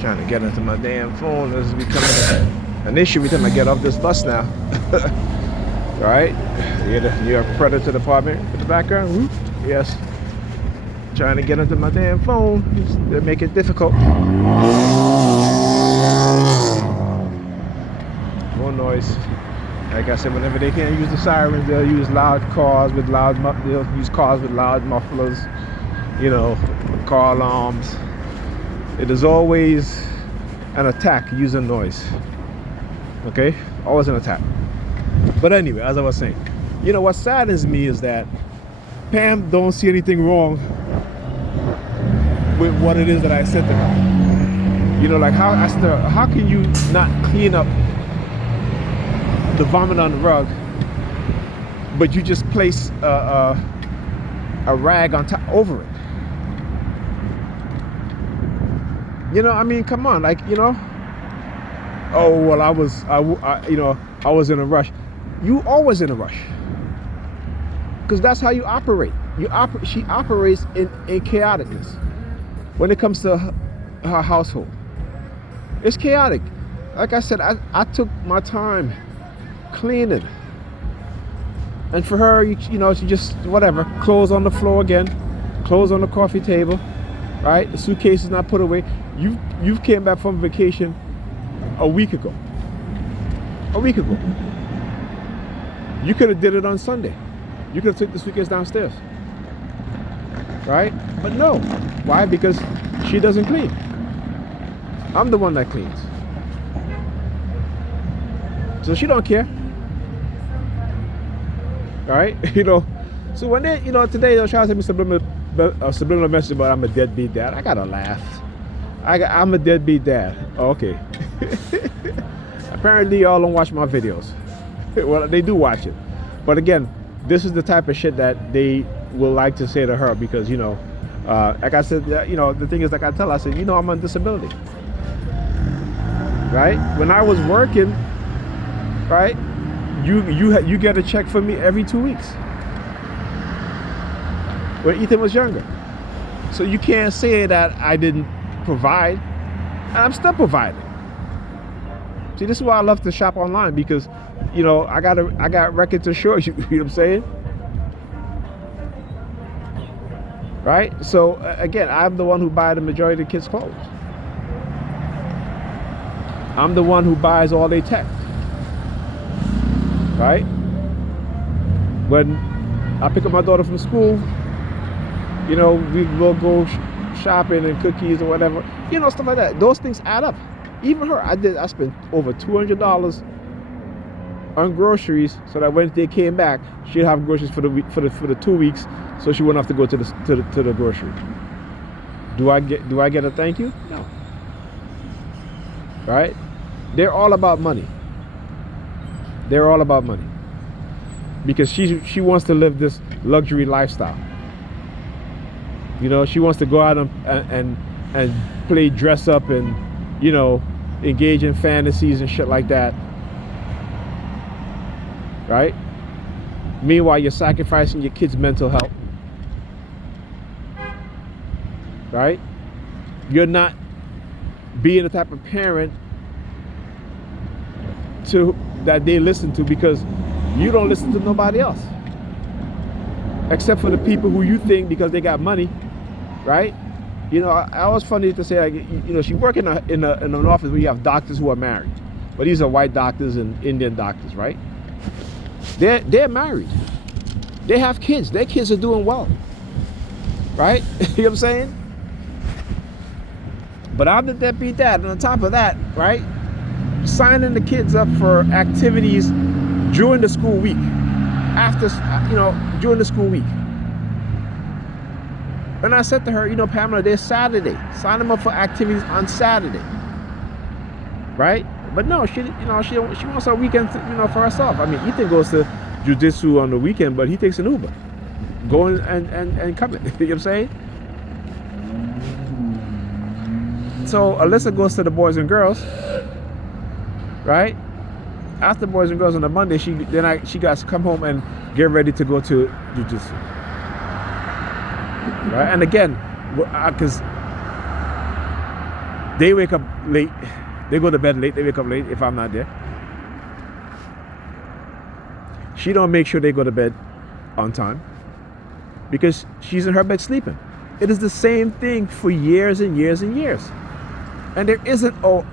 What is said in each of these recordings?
Trying to get into my damn phone. This is becoming an issue every time I get off this bus now. Right? You have Predator Department in the background? Whoop. Yes. Trying to get into my damn phone. They make it difficult. More noise. Like I said, whenever they can't use the sirens, they'll use cars with loud mufflers, you know, car alarms. It is always an attack using noise. Okay? Always an attack. But anyway, as I was saying, you know what saddens me is that Pam don't see anything wrong with what it is that I said to her. You know, like how can you not clean up the vomit on the rug, but you just place a rag on top over it? You know, I mean, come on, like, you know. Oh well, I was in a rush. You always in a rush, because that's how you operate. She operates in chaoticness when it comes to her household. It's chaotic. Like I said, I took my time cleaning, and for her, you know, she just whatever, clothes on the floor again, clothes on the coffee table, right? The suitcase is not put away. You came back from vacation a week ago. You could have did it on Sunday. You could have took the suitcase downstairs, right? But no. Why? Because she doesn't clean. I'm the one that cleans, so she don't care. All right, you know. So when they, you know, today they'll try to send me subliminal message about I'm a deadbeat dad. I gotta laugh. I'm a deadbeat dad. Oh, okay. Apparently y'all don't watch my videos. Well, they do watch it, but again, this is the type of shit that they will like to say to her, because, you know, like I said, you know, the thing is, like I tell her, I said, you know, I'm on disability, right? When I was working, right, you get a check from me every 2 weeks when Ethan was younger. So you can't say that I didn't provide. And I'm still providing. See, this is why I love to shop online, because, you know, I got record to show you. You know what I'm saying? Right? So again, I'm the one who buys the majority of the kids' clothes. I'm the one who buys all their tech. Right? When I pick up my daughter from school, you know, we will go shopping and cookies or whatever, you know, stuff like that. Those things add up. Even her, I spent over $200 on groceries, so that when they came back, she'd have groceries for the week, for the 2 weeks, so she wouldn't have to go to the grocery. Do I get a thank you? No. Right? They're all about money. They're all about money, because she wants to live this luxury lifestyle. You know, she wants to go out and play dress up and, you know, engage in fantasies and shit like that. Right? Meanwhile, you're sacrificing your kids' mental health. Right? You're not being the type of parent that they listen to, because you don't listen to nobody else, except for the people who you think, because they got money, right? You know, I was funny to say, like, you know, she work in an office where you have doctors who are married, but these are white doctors and Indian doctors, right? They're married. They have kids. Their kids are doing well, right? You know what I'm saying? But I'm the deadbeat dad, and on top of that, right, signing the kids up for activities during the school week, after, you know, during the school week. And I said to her, you know, Pamela, there's Saturday. Sign them up for activities on Saturday, right? But no, she wants her weekend, you know, for herself. I mean, Ethan goes to jiu-jitsu on the weekend, but he takes an Uber, going and coming. You know what I'm saying? So Alyssa goes to the boys and girls, right? After boys and girls on the Monday, she got to come home and get ready to go to jiu-jitsu. Right? And again, because They wake up late. They go to bed late. They wake up late if I'm not there. She don't make sure they go to bed on time because she's in her bed sleeping. It is the same thing for years and years and years. And there isn't, oh,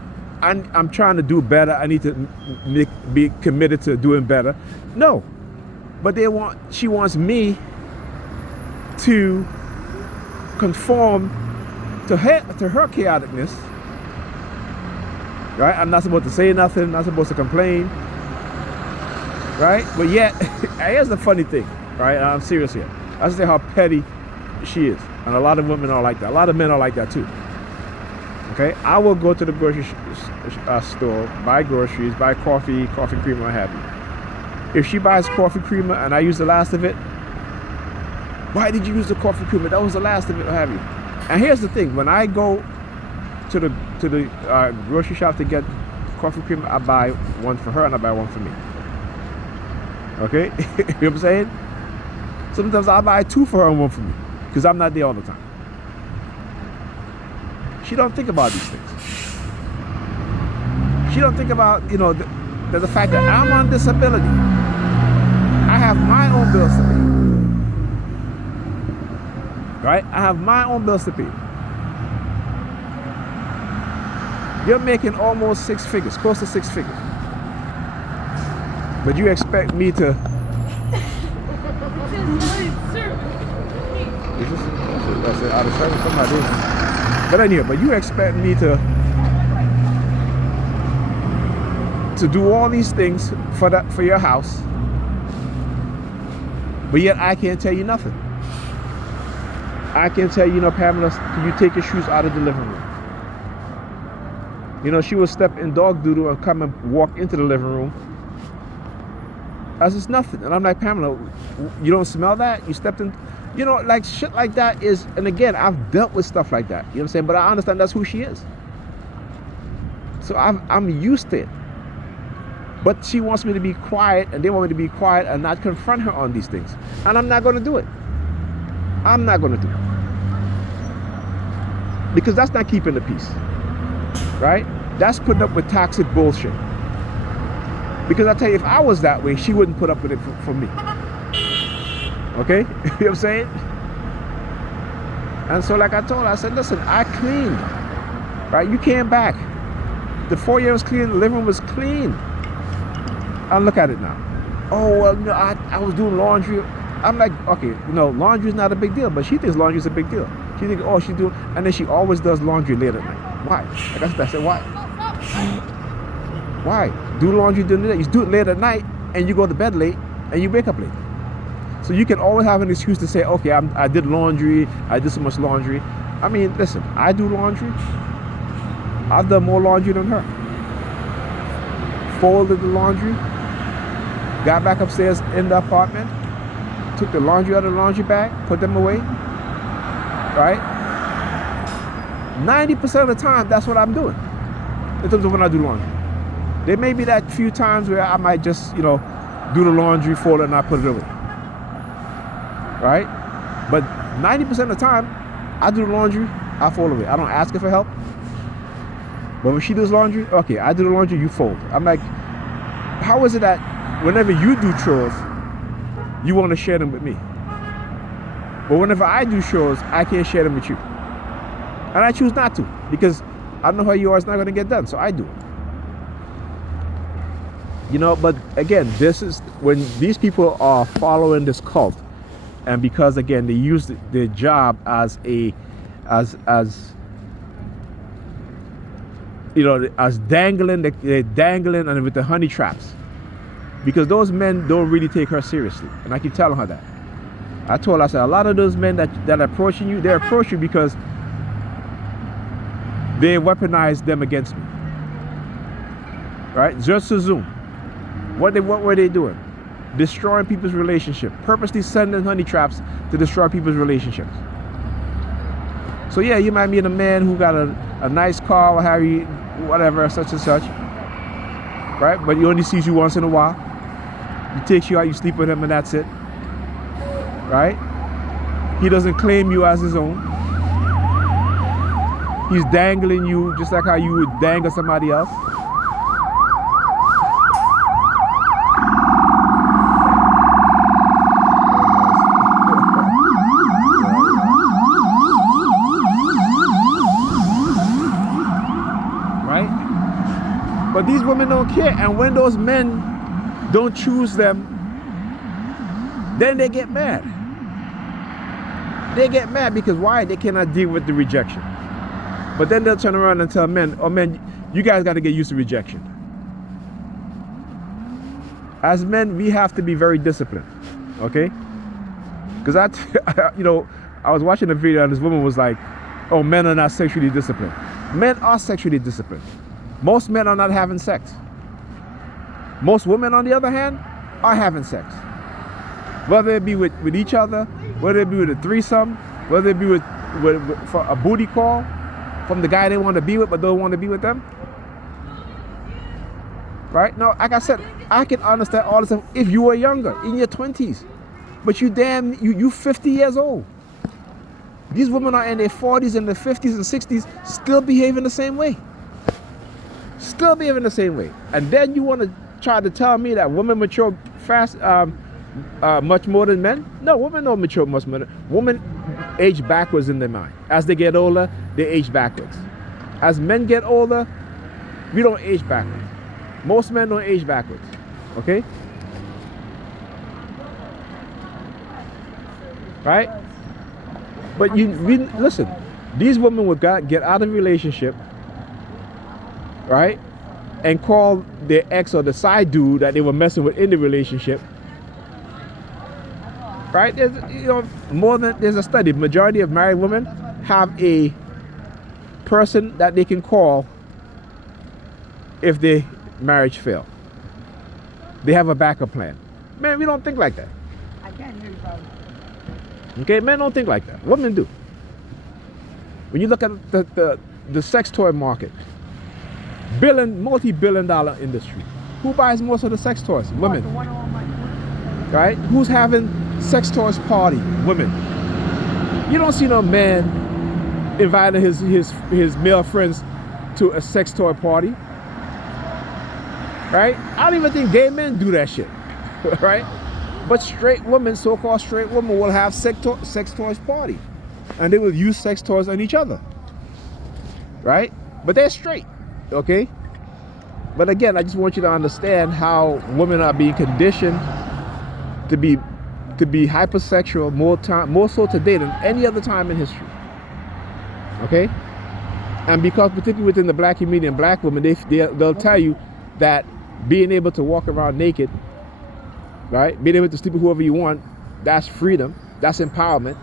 I'm trying to do better. I need to be committed to doing better. No, but she wants me to conform to her chaoticness. Right? I'm not supposed to say nothing. Not supposed to complain. Right? But yet, here's the funny thing. Right? I'm serious here. I say how petty she is, and a lot of women are like that. A lot of men are like that too. Okay, I will go to the grocery store, buy groceries, buy coffee creamer, what have you. If she buys coffee creamer and I use the last of it, why did you use the coffee creamer? That was the last of it, what have you. And here's the thing: when I go to the grocery shop to get coffee creamer, I buy one for her and I buy one for me. Okay, you know what I'm saying? Sometimes I buy two for her and one for me because I'm not there all the time. She don't think about these things. She don't think about, the fact that I'm on disability. I have my own bills to pay. Right? I have my own bills to pay. You're making almost 6 figures, close to 6 figures. But you expect me to... That's it, out of service, somebody. But anyway, but you expect me to do all these things for your house, but yet I can't tell you nothing. I can't tell you, Pamela, can you take your shoes out of the living room? She will step in dog doodle and come and walk into the living room as it's nothing. And I'm like, Pamela, you don't smell that? You stepped in, like shit like that is, and again, I've dealt with stuff like that, you know what I'm saying? But I understand that's who she is. So I'm used to it. But she wants me to be quiet, and they want me to be quiet and not confront her on these things. And I'm not going to do it. I'm not going to do it. Because that's not keeping the peace. Right? That's putting up with toxic bullshit. Because I tell you, if I was that way, she wouldn't put up with it for me. Okay? You know what I'm saying? And so like I told her, I said, listen, I cleaned. Right? You came back. The foyer was clean. The living room was clean. And look at it now. Oh, well, I was doing laundry. I'm like, okay, laundry is not a big deal. But she thinks laundry is a big deal. She thinks, oh, she's doing, and then she always does laundry late at night. Why? Like I said, why? Why? Do laundry during the day. You do it late at night, and you go to bed late, and you wake up late. So you can always have an excuse to say, okay, I did laundry. I did so much laundry. I mean, listen, I do laundry. I've done more laundry than her. Folded the laundry. Got back upstairs in the apartment. Took the laundry out of the laundry bag. Put them away. Right? 90% of the time, that's what I'm doing. In terms of when I do laundry. There may be that few times where I might just, do the laundry, fold it, and I put it away. Right? But 90% of the time, I do the laundry, I fold it away. I don't ask her for help. But when she does laundry, okay, I do the laundry, you fold. I'm like, how is it that whenever you do chores, you want to share them with me? But whenever I do chores, I can't share them with you. And I choose not to, because I know how you are, it's not going to get done, so I do it. But again, this is when these people are following this cult, and because again they use their job as dangling, they're dangling and with the honey traps, because those men don't really take her seriously, and I keep telling her that. I told her, I said, a lot of those men that are approaching you, they approach you because they weaponize them against me. Right? Just to zoom. What were they doing? Destroying people's relationship. Purposely sending honey traps to destroy people's relationships. So yeah, you might meet a man who got a nice car, or have whatever, such and such. Right? But he only sees you once in a while. He takes you out, you sleep with him, and that's it. Right? He doesn't claim you as his own. He's dangling you just like how you would dangle somebody else. Right? But these women don't care. And when those men don't choose them, then they get mad. They get mad because why? They cannot deal with the rejection. But then they'll turn around and tell men, oh man, you guys got to get used to rejection. As men, we have to be very disciplined, okay? Because I was watching a video and this woman was like, oh, men are not sexually disciplined. Men are sexually disciplined. Most men are not having sex. Most women, on the other hand, are having sex. Whether it be with each other, whether it be with a threesome, whether it be with for a booty call from the guy they want to be with but don't want to be with them. Right? Now, like I said, I can understand all this stuff if you were younger, in your 20s. But you 50 years old. These women are in their 40s and their 50s and 60s still behaving the same way. Still behaving the same way. And then you want to try to tell me that women mature fast, much more than men? No, women don't mature much more. Women age backwards in their mind. As they get older, they age backwards. As men get older, we don't age backwards. Most men don't age backwards. Okay? Right? But listen, these women would get out of a relationship, right? And call their ex or the side dude that they were messing with in the relationship. Right? There's a study. Majority of married women have a person that they can call if their marriage fail. They have a backup plan. Man, we don't think like that. I can't hear you, bro. Okay, men don't think like that. Women do. When you look at the sex toy market, multi-billion-dollar industry. Who buys most of the sex toys? Women. Right? Who's having sex toys party? Women. You don't see no man inviting his male friends to a sex toy party. Right? I don't even think gay men do that shit. Right? But straight women, so-called straight women, will have sex toys party. And they will use sex toys on each other. Right? But they're straight. Okay? But again, I just want you to understand how women are being conditioned to be hypersexual more so today than any other time in history. Okay? And because particularly within the black community and black women, they'll tell you that being able to walk around naked, right? Being able to sleep with whoever you want, that's freedom, that's empowerment.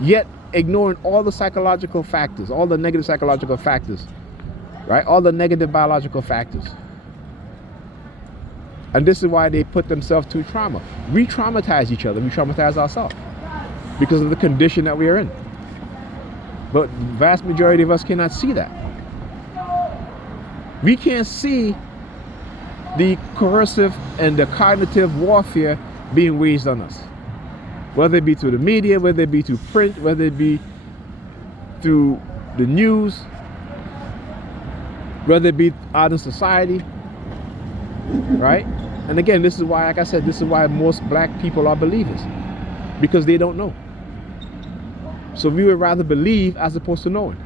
Yet ignoring all the psychological factors, all the negative psychological factors, right? All the negative biological factors. And this is why they put themselves through trauma. We traumatize each other, we traumatize ourselves because of the condition that we are in. But the vast majority of us cannot see that. We can't see the coercive and the cognitive warfare being waged on us. Whether it be through the media, whether it be through print, whether it be through the news, whether it be out in society, right? And again, this is why, like I said, this is why most black people are believers, because they don't know. So we would rather believe as opposed to knowing.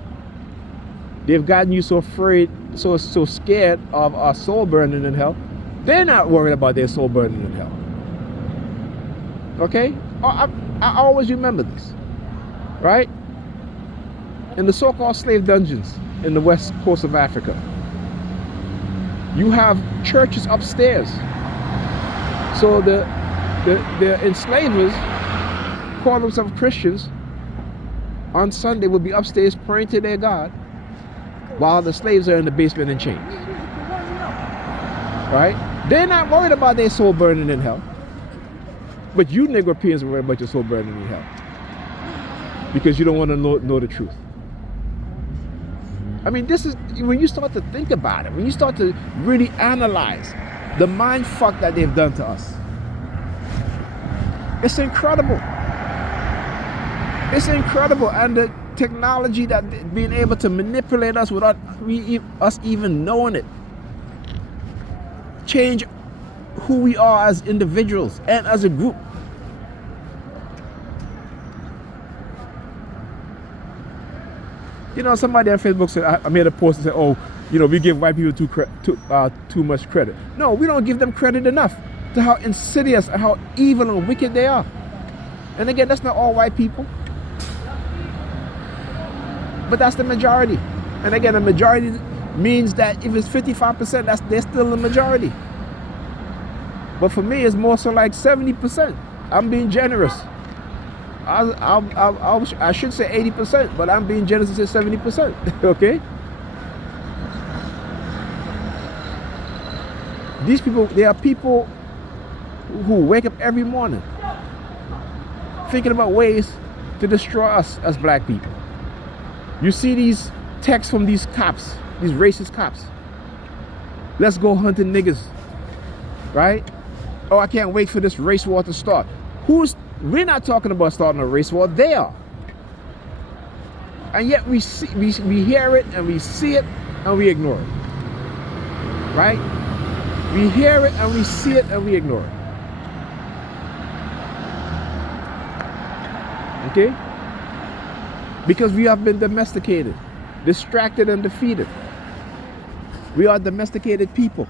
They've gotten you so afraid, so scared of our soul burning in hell. They're not worried about their soul burning in hell. Okay? I always remember this, right? In the so-called slave dungeons in the west coast of Africa, you have churches upstairs. So the enslavers call themselves Christians. On Sunday will be upstairs praying to their God, while the slaves are in the basement in chains. Right? They're not worried about their soul burning in hell. But you Negropeans are worried about your soul burning in hell, because you don't want to know the truth. I mean, this is, when you start to think about it, when you start to really analyze the mind fuck that they've done to us, it's incredible. It's incredible, and the technology that being able to manipulate us without us even knowing it, change who we are as individuals and as a group. You know, somebody on Facebook said, I made a post and said, oh, you know, we give white people too much credit. No, we don't give them credit enough to how insidious and how evil and wicked they are. And again, that's not all white people, but that's the majority. And again, the majority means that if it's 55%, they're still the majority. But for me, it's more so like 70%. I'm being generous. I should say 80%, but I'm being generous to say 70%. Okay? These people, they are people who wake up every morning thinking about ways to destroy us as black people. You see these texts from these cops, these racist cops. Let's go hunting niggas, right? Oh, I can't wait for this race war to start. We're not talking about starting a race war, they are. And yet we hear it and we see it and we ignore it, right? We hear it and we see it and we ignore it. Okay? Because we have been domesticated, distracted and defeated. We are domesticated people.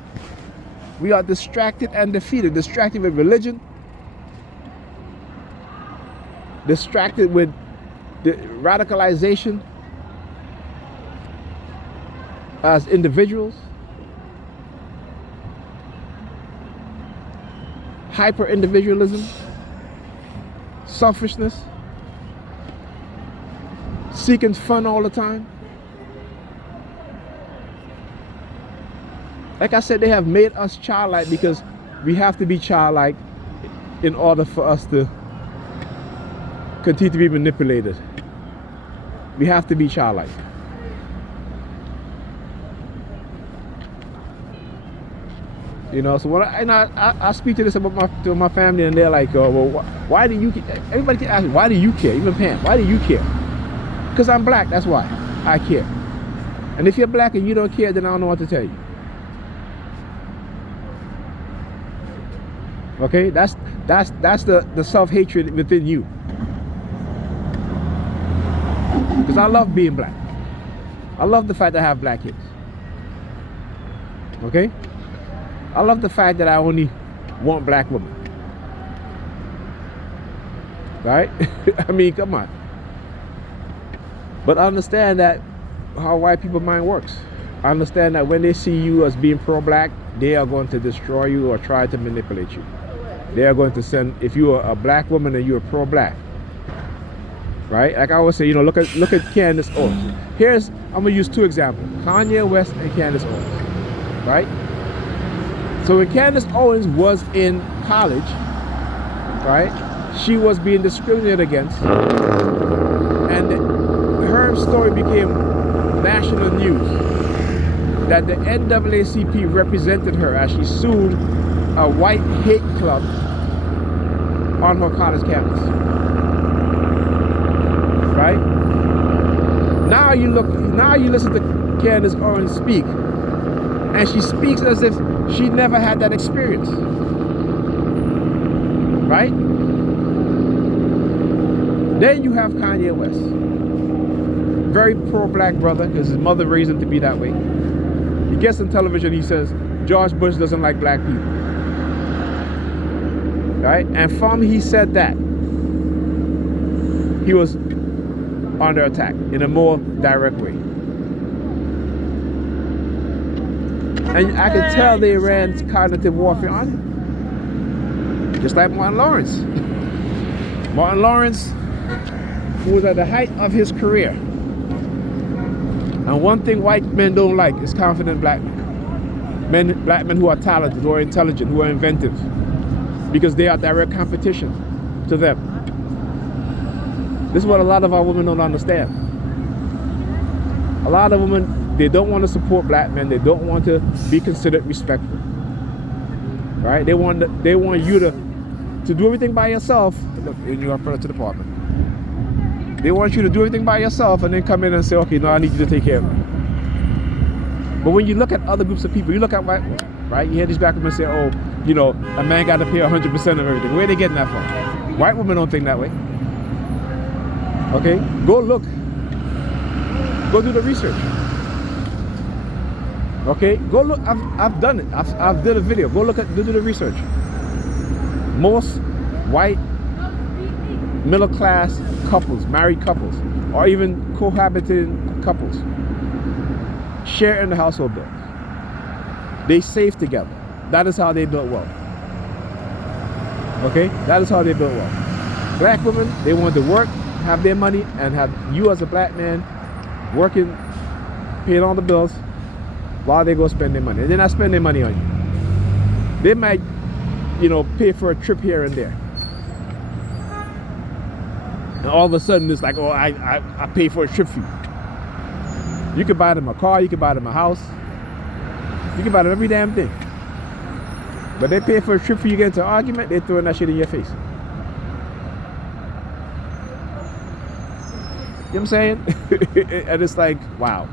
We are distracted and defeated. Distracted with religion. Distracted with the radicalization as individuals. Hyper individualism. Selfishness. Seeking fun all the time. Like I said, they have made us childlike because we have to be childlike in order for us to continue to be manipulated. We have to be childlike. You know, so when I speak to this about to my family, and they're like, oh, well, why do you? Everybody can ask me, why do you care? Even Pam, why do you care? Because I'm black. That's why I care. And if you're black and you don't care, then I don't know what to tell you. Okay, that's the self-hatred within you. Because I love being black. I love the fact that I have black kids. Okay? I love the fact that I only want black women. Right? I mean, come on. But I understand that how white people's mind works. I understand that when they see you as being pro-black, they are going to destroy you or try to manipulate you. They are going to send, if you are a black woman and you're pro-black, right? Like I always say, you know, look at Candace Owens. I'm gonna use two examples: Kanye West and Candace Owens, right? So when Candace Owens was in college, right, she was being discriminated against, and her story became national news. That the NAACP represented her as she sued a white hate club on her college campus. Right? Now you listen to Candace Owens speak, and she speaks as if she never had that experience. Right? Then you have Kanye West. Very pro-black brother, because his mother raised him to be that way. He gets on television, he says, George Bush doesn't like black people. Right? And from he said that, he was under attack in a more direct way. And I could tell they ran cognitive warfare on him. Just like Martin Lawrence. Martin Lawrence, who was at the height of his career. And one thing white men don't like is confident black men. Black men who are talented, who are intelligent, who are inventive. Because they are direct competition to them. This is what a lot of our women don't understand. A lot of women, they don't want to support black men. They don't want to be considered respectful. Right? They want you to do everything by yourself. Look, in your furniture department. They want you to do everything by yourself and then come in and say, okay, no, I need you to take care of me. But when you look at other groups of people, you look at white women, right? You hear these black women say, oh, you know, a man got to pay 100% of everything. Where are they getting that from? White women don't think that way. Okay? Go look. Go do the research. Okay? Go look. I've done it. I've did a video. Go look at, do the research. Most white middle class couples, married couples, or even cohabiting couples, share in the household bill. They save together. That is how they build wealth. Okay? That is how they build wealth. Black women, they want to work, have their money, and have you as a black man working, paying all the bills while they go spend their money. And they're not spending their money on you. They might, you know, pay for a trip here and there. And all of a sudden it's like, oh, I pay for a trip for you. You could buy them a car, you could buy them a house, you can buy them every damn thing. But they pay for a trip for you, get into an argument, they're throwing that shit in your face. You know what I'm saying? And it's like, wow.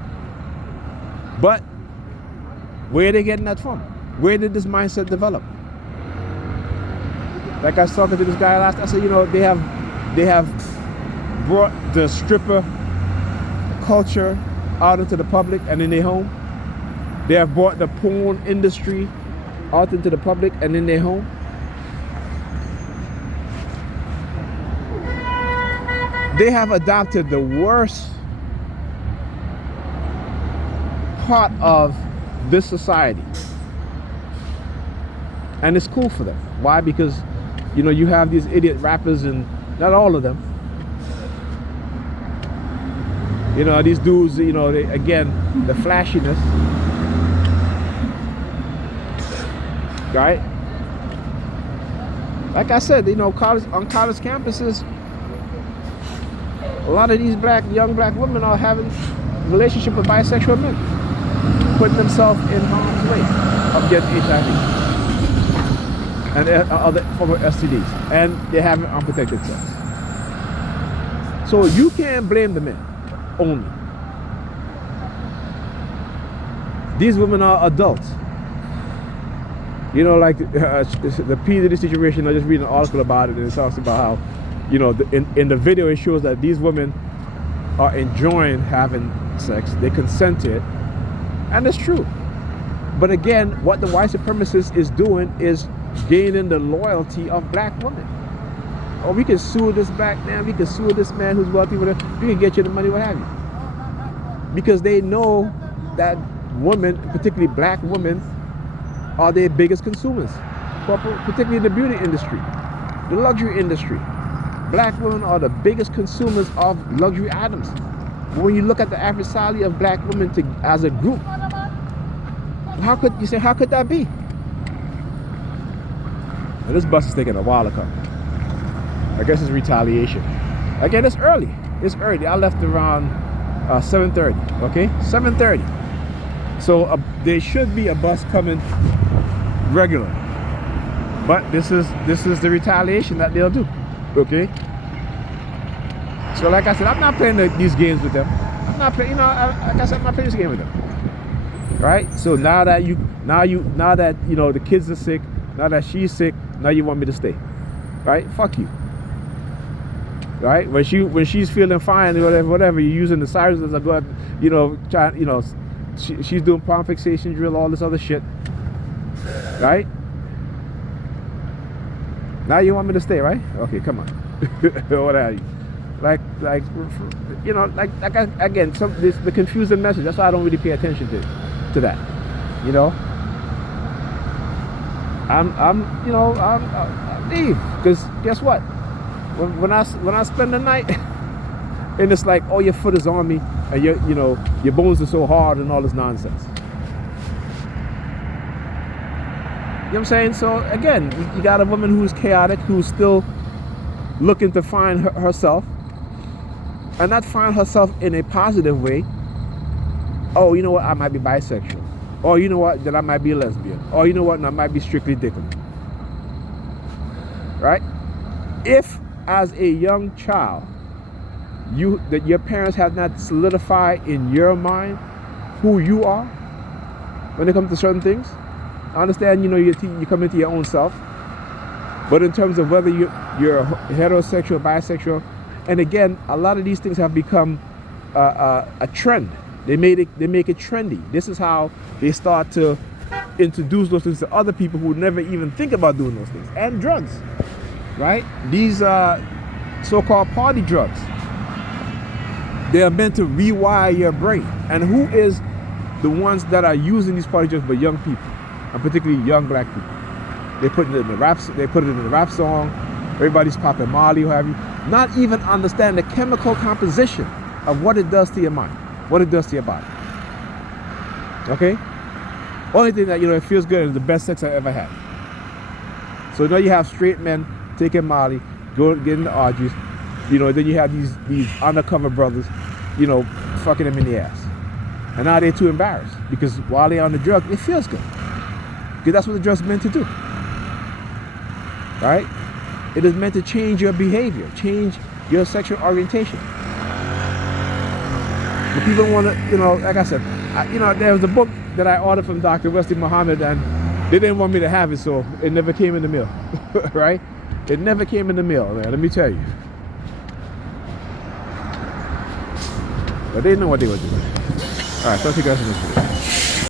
But where are they getting that from? Where did this mindset develop? Like I was talking to this guy last, I said, you know, they have brought the stripper culture out into the public and in their home. They have brought the porn industry out into the public and in their home. They have adopted the worst part of this society. And it's cool for them. Why? Because, you know, you have these idiot rappers, and not all of them. You know, these dudes, you know, they, again, the flashiness. Right? Like I said, you know, on college campuses, a lot of these young black women are having relationships with bisexual men, putting themselves in harm's way of getting HIV and other form of STDs, and they're having unprotected sex. So you can't blame the men only. These women are adults. You know, like the P. Diddy situation, I just read an article about it, and it talks about how, you know, in the video it shows that these women are enjoying having sex. They consented, and it's true. But again, what the white supremacist is doing is gaining the loyalty of black women. Oh, we can sue this black man, we can sue this man who's wealthy, whatever. We can get you the money, what have you. Because they know that women, particularly black women, are their biggest consumers, particularly in the beauty industry, the luxury industry. Black women are the biggest consumers of luxury items. But when you look at the average salary of black women as a group, how could that be? Now, this bus is taking a while to come. I guess it's retaliation. Again, it's early. It's early. I left around 7:30. Okay, 7:30. So there should be a bus coming regular, but this is the retaliation that they'll do. Okay. So like I said, I'm not playing these games with them. I'm not playing. You know, like I said, I'm not playing this game with them. Right. So now that you know the kids are sick, now that she's sick, now you want me to stay. Right? Fuck you. Right? When she's feeling fine, whatever, you're using the sirens as a go, you know, trying, you know. She's doing palm fixation drill, all this other shit, right? Now you want me to stay, right? Okay, come on. What are you? Like, you know, again, the confusing message. That's why I don't really pay attention to that. You know, I'm leave, because guess what? When I spend the night. And it's like, oh, your foot is on me, and you know, your bones are so hard, and all this nonsense. You know what I'm saying? So again, you got a woman who's chaotic, who's still looking to find herself, and not find herself in a positive way. Oh, you know what? I might be bisexual. Or you know what? That I might be a lesbian. Or you know what? And I might be strictly dickily. Right? If, as a young child, that your parents have not solidified in your mind who you are when it comes to certain things. I understand, you know, you come into your own self, but in terms of whether you're heterosexual, bisexual, and again, a lot of these things have become a trend. They make it trendy. This is how they start to introduce those things to other people who never even think about doing those things. And drugs, right? These so-called party drugs. They are meant to rewire your brain. And who is the ones that are using these party drugs but young people, and particularly young black people? They put it in the rap. They put it in the rap song. Everybody's popping Molly, what have you. Not even understand the chemical composition of what it does to your mind, what it does to your body. Okay. Only thing that, you know, it feels good is the best sex I ever had. So now you have straight men taking Molly, getting in the orgies. You know, then you have these undercover brothers, you know, fucking them in the ass. And now they're too embarrassed because while they're on the drug, it feels good. Because that's what the drug's meant to do. Right? It is meant to change your behavior, change your sexual orientation. But people want to, you know, like I said, you know, there was a book that I ordered from Dr. Wesley Muhammad, and they didn't want me to have it, so it never came in the mail. Right? It never came in the mail, man, let me tell you. But they know what they were doing. All right, so I'll take you guys in this video.